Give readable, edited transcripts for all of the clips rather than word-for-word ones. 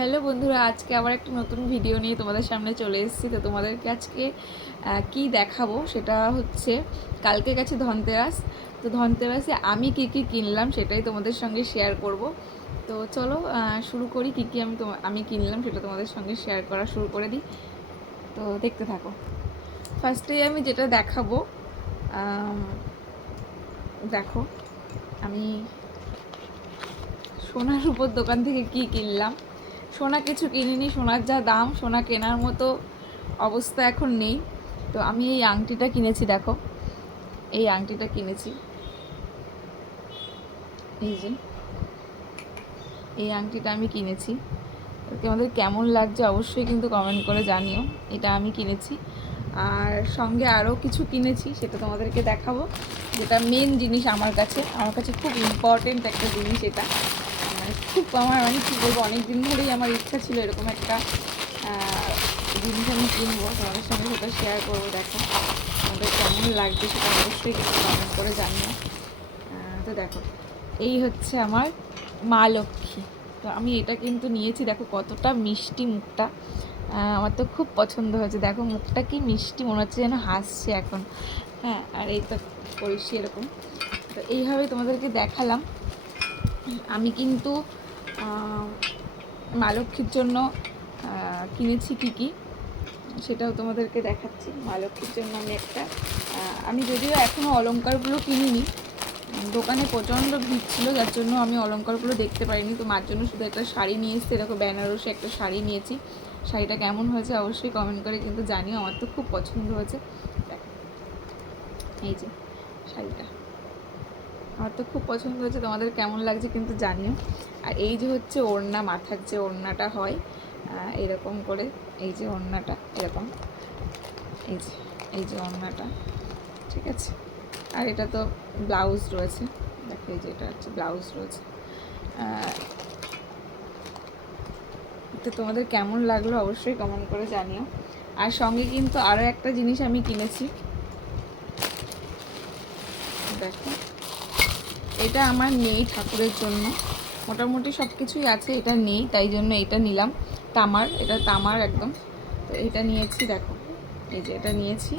Hello বন্ধুরা, আজকে আবার একটা নতুন ভিডিও নিয়ে তোমাদের সামনে চলে এসেছি। তো তোমাদেরকে আজকে কি দেখাবো সেটা হচ্ছে, কালকে গেছে ধনতেরাস। তো ধনতেরাসে আমি কি কি কিনলাম সেটাই তোমাদের সঙ্গে শেয়ার করব। তো চলো শুরু করি। কি কি আমি কিনলাম সেটা তোমাদের সঙ্গে শেয়ার করা শুরু করে দিই। তো দেখতে থাকো। ফার্স্টেই আমি যেটা দেখাবো, দেখো আমি সোনার উপর দোকান থেকে কি কিনলাম। সোনা কিছু কিনিনি, সোনার যা দাম সোনা কেনার মতো অবস্থা এখন নেই। তো আমি এই আংটিটা কিনেছি, দেখো এই আংটিটা কিনেছি, এই যে এই আংটিটা আমি কিনেছি। তোমাদের কেমন লাগছে অবশ্যই কিন্তু কমেন্ট করে জানিও। এটা আমি কিনেছি, আর সঙ্গে আরও কিছু কিনেছি, সেটা তোমাদেরকে দেখাবো। যেটা মেন জিনিস আমার কাছে খুব ইম্পর্টেন্ট একটা জিনিস। এটা খুব মানে কী বলবো, অনেক দিন ধরেই আমার ইচ্ছা ছিল এরকম একটা জিনিস আমি কিনবো, তোমাদের সঙ্গে সেটা শেয়ার করবো। দেখো তোমাদের কেমন লাগছে সেটা অবশ্যই কিন্তু কমেন্ট করে জানিও। তো দেখো এই হচ্ছে আমার মা লক্ষ্মী। তো আমি এটা কিন্তু নিয়েছি, দেখো কতটা মিষ্টি মুখটা, আমার তো খুব পছন্দ হয়েছে। দেখো মুখটা কি মিষ্টি, মনে হচ্ছে যেন হাসছে এখন। হ্যাঁ, আর এই তো করিসি এরকম। তো এইভাবে তোমাদেরকে দেখালাম। আমি কিন্তু মা লক্ষ্মীর জন্য কিনেছি কী কী সেটাও তোমাদেরকে দেখাচ্ছি। মা লক্ষ্মীর জন্য আমি যদিও এখনও অলংকারগুলো কিনিনি, দোকানে প্রচণ্ড ভিড় ছিল, যার জন্য আমি অলংকারগুলো দেখতে পারিনি। তো মার জন্য শুধু একটা শাড়ি নিয়ে এসেছি, এরকম বেনারসি একটা শাড়ি নিয়েছি। শাড়িটা কেমন হয়েছে অবশ্যই কমেন্ট করে কিন্তু জানিও, আমার তো খুব পছন্দ হয়েছে। এই যে শাড়িটা আমার তো খুব পছন্দ হয়েছে, তোমাদের কেমন লাগছে কিন্তু জানিও। আর এই যে হচ্ছে ওড়না, মাথার যে ওড়নাটা হয় এরকম করে, এই যে ওড়নাটা এরকম, এই যে ওড়নাটা, ঠিক আছে। আর এটা তো ব্লাউজ রয়েছে, দেখো এই যে এটা হচ্ছে ব্লাউজ রয়েছে। তো তোমাদের কেমন লাগলো অবশ্যই কমেন্ট করে জানিও। আর সঙ্গে কিন্তু আরও একটা জিনিস আমি কিনেছি, দেখো এটা আমার নেই ঠাকুরের জন্য, মোটামুটি সব কিছুই আছে, এটা নেই তাই জন্য এটা নিলাম। এটা তামার একদম। তো এটা নিয়েছি, দেখো এই যে এটা নিয়েছি।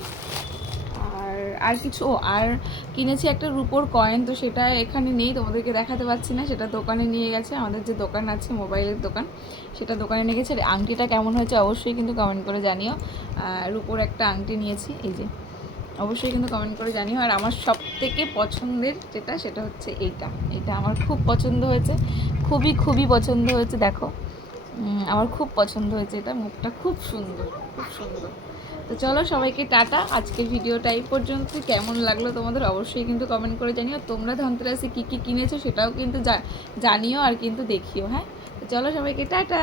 আর কিছু আর কিনেছি একটা রুপোর কয়েন, তো সেটা এখানে নেই, তোমাদেরকে দেখাতে পারছি না। সেটা দোকানে নিয়ে গেছে, আমাদের যে দোকান আছে মোবাইলের দোকান, সেটা দোকানে নিয়ে গেছে। আর আংটিটা কেমন হয়েছে অবশ্যই কিন্তু কমেন্ট করে জানিও। রুপোর একটা আংটি নিয়েছি, এই যে অবশ্যই কিন্তু কমেন্ট করে জানিও। আর আমার সব থেকে পছন্দের সেটা হচ্ছে এইটা আমার খুব পছন্দ হয়েছে, খুবই খুবই পছন্দ হয়েছে। দেখো আমার খুব পছন্দ হয়েছে, এটা মুখটা খুব সুন্দর, খুব সুন্দর। তো চলো সবাইকে টাটা। আজকের ভিডিওটা এই পর্যন্ত। কেমন লাগলো তোমাদের অবশ্যই কিন্তু কমেন্ট করে জানিও। তোমরা ধনতেরাসে কী কী কিনেছো সেটাও কিন্তু জানিও, আর কিন্তু দেখিও। হ্যাঁ, তো চলো সবাইকে টাটা।